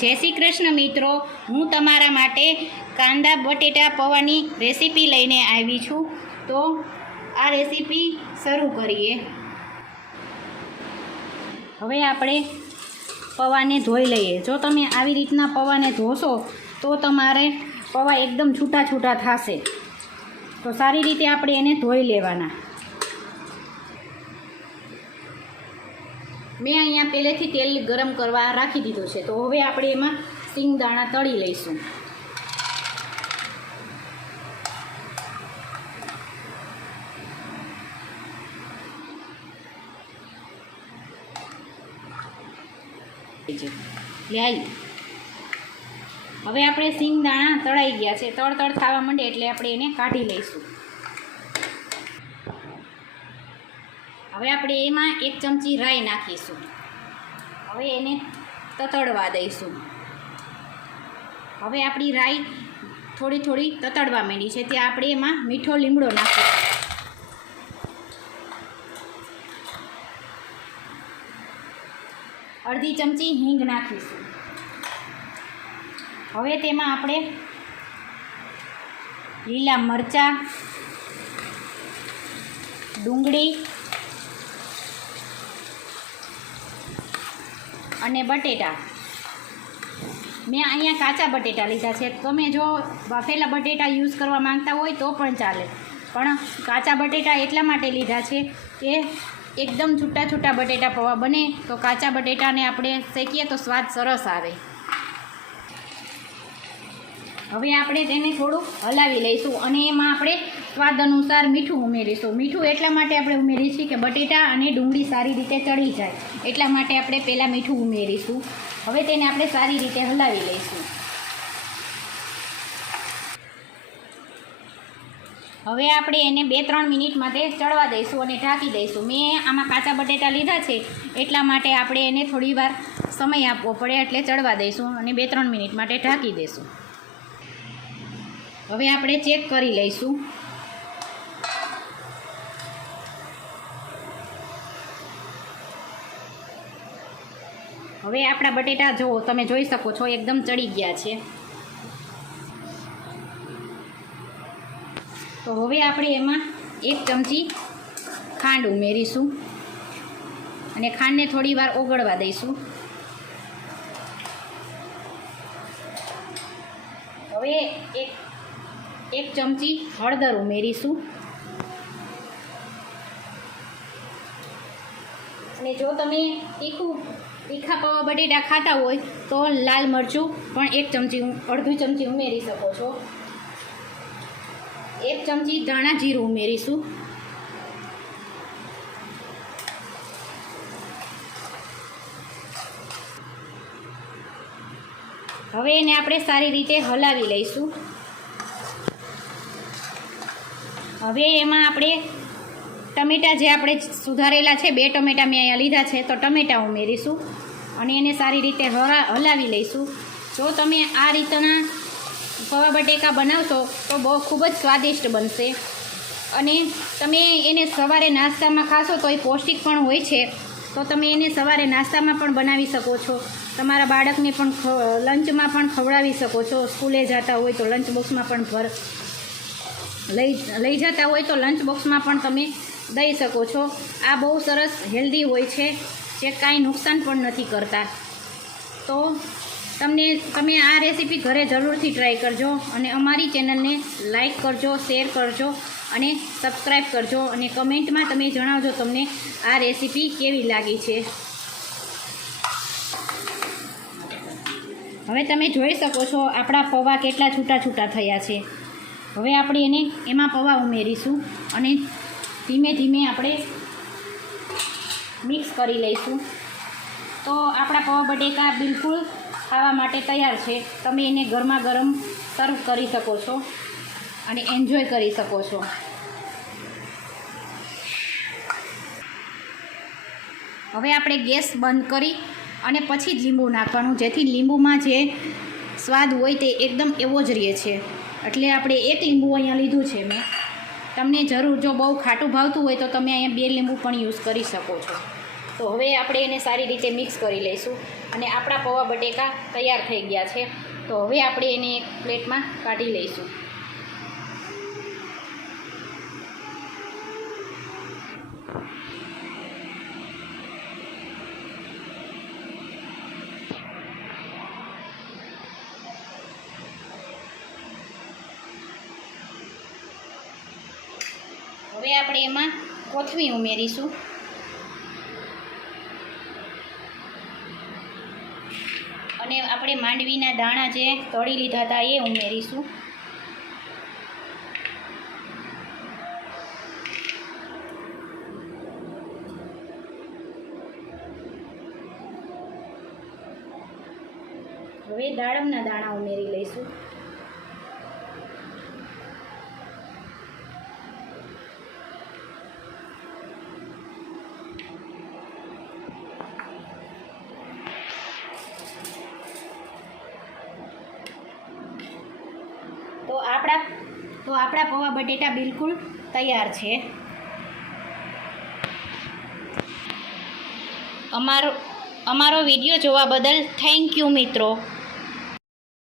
જય શ્રી કૃષ્ણ મિત્રો, હું તમારા માટે કાંદા બટેટા પૌવાની રેસીપી લઈને આવી છું. તો આ રેસીપી શરૂ કરીએ. હવે આપણે પૌવાને ધોઈ લઈએ. જો તમે આવી રીતના પૌવાને ધોશો તો તમારે પૌવા એકદમ છૂટા છૂટા થશે. તો સારી રીતે આપણે એને ધોઈ લેવાના. મેં અહીંયા પહેલેથી તેલ ગરમ કરવા રાખી દીધું છે. તો હવે આપણે એમાં સિંગદાણા તળી લઈશું. હવે આપણે સિંગદાણા તળાઈ ગયા છે. તળ થવા માંડે એટલે આપણે એને કાઢી લઈશું. હવે આપણે એમાં 1 ચમચી રાઈ નાખીશું. હવે એને તતડવા દઈશું. હવે આપણી રાઈ થોડી તતડવા માંડી છે ત્યાં આપણે એમાં મીઠો લીમડો નાખીશું. અડધી ચમચી હિંગ નાખીશું. હવે તેમાં આપણે લીલા મરચાં, ડુંગળી અને બટેટા. મેં અહીંયા કાચા બટેટા લીધા છે. તમે જો બાફેલા બટેટા યુઝ કરવા માંગતા હોય તો પણ ચાલે, પણ કાચા બટેટા એટલા માટે લીધા છે કે એકદમ છૂટા છૂટા બટેટા પૌવા બને. તો કાચા બટેટાને આપણે શેકીએ તો સ્વાદ સરસ આવે. હવે આપણે તેને થોડું હલાવી લઈશું અને એમાં આપણે સ્વાદ અનુસાર મીઠું ઉમેરીશું. મીઠું એટલા માટે આપણે ઉમેરીશું કે બટેટા અને ડુંગળી સારી રીતે ચડી જાય, એટલા માટે આપણે પહેલાં મીઠું ઉમેરીશું. હવે તેને આપણે સારી રીતે હલાવી લઈશું. હવે આપણે એને 2-3 મિનિટ માટે ચડવા દઈશું અને ઢાંકી દઈશું. મેં આમાં કાચા બટેટા લીધા છે એટલા માટે આપણે એને થોડી વાર સમય આપવો પડે એટલે ચડવા દઈશું અને 2-3 મિનિટ માટે ઢાંકી દઈશું. હવે આપણે ચેક કરી લઈશું. હવે આપણા બટેટા જુઓ, તમે જોઈ શકો છો એકદમ ચડી ગયા છે. તો હવે આપણે એમાં 1 ચમચી ખાંડ ઉમેરીશું અને ખાંડને થોડી વાર ઓગળવા દઈશું. હવે એક ચમચી હળદર ઉમેરીશું. અને જો તમે તીખા પૌવા બટેટા ખાતા હોય તો લાલ મરચું પણ અડધી ચમચી ઉમેરી શકો છો. 1 ચમચી ધાણા જીરું ઉમેરીશું. હવે એને આપણે સારી રીતે હલાવી લઈશું. હવે એમાં આપણે ટમેટાં જે આપણે સુધારેલા છે, 2 ટમેટાં મેં અહીંયા લીધા છે, તો ટમેટાં ઉમેરીશું અને એને સારી રીતે હલાવી લઈશું. જો તમે આ રીતના પૌવા બટેકા બનાવશો તો ખૂબ જ સ્વાદિષ્ટ બનશે. અને તમે એને સવારે નાસ્તામાં ખાશો તો એ પૌષ્ટિક પણ હોય છે. તો તમે એને સવારે નાસ્તામાં પણ બનાવી શકો છો. તમારા બાળકને પણ લંચમાં પણ ખવડાવી શકો છો. સ્કૂલે જતા હોય તો લંચ બોક્સમાં પણ લઈ જતા હોય તો લંચ બોક્સમાં પણ તમે દઈ શકો છો. આ બહુ સરસ હેલ્ધી હોય છે, જે કાંઈ નુકસાન પણ નથી કરતા. તો તમે આ રેસીપી ઘરે જરૂરથી ટ્રાય કરજો અને અમારી ચેનલને લાઈક કરજો, શેર કરજો અને સબસ્ક્રાઈબ કરજો. અને કમેન્ટમાં તમે જણાવજો તમને આ રેસીપી કેવી લાગી છે. હવે તમે જોઈ શકો છો આપણા પૌવા કેટલા છૂટા છૂટા થયા છે. હવે આપણે એમાં પૌવા ઉમેરીશું અને ધીમે ધીમે આપણે મિક્સ કરી લઈશું. તો આપણા પૌવા બટેકા બિલકુલ ખાવા માટે તૈયાર છે. તમે એને ગરમા ગરમ સર્વ કરી શકો છો અને એન્જોય કરી શકો છો. હવે આપણે ગેસ બંધ કરી અને પછી જ લીંબુ નાખવાનું, જેથી લીંબુમાં જે સ્વાદ હોય તે એકદમ એવો જ રહે છે. એટલે આપણે 1 લીંબુ અહીંયા લીધું છે મેં. તમને જરૂર જો બહુ ખાટું ભાવતું હોય તો તમે અહીંયા 2 લીંબુ પણ યુઝ કરી શકો છો. તો હવે આપણે એને સારી રીતે મિક્સ કરી લઈશું અને આપણા પૌવા બટેકા તૈયાર થઈ ગયા છે. તો હવે આપણે એને એક પ્લેટમાં કાઢી લઈશું. હવે આપણે એમાં કોથમી ઉમેરીશું. અને આપણે માંડવીના દાણા જે તળી લીધા હતા એ ઉમેરીશું. હવે દાડમના દાણા ઉમેરી લઈશું. તો આપણા પૌવા બટેટા બિલકુલ તૈયાર છે. અમારો વિડીયો જોવા બદલ થેન્ક યુ મિત્રો.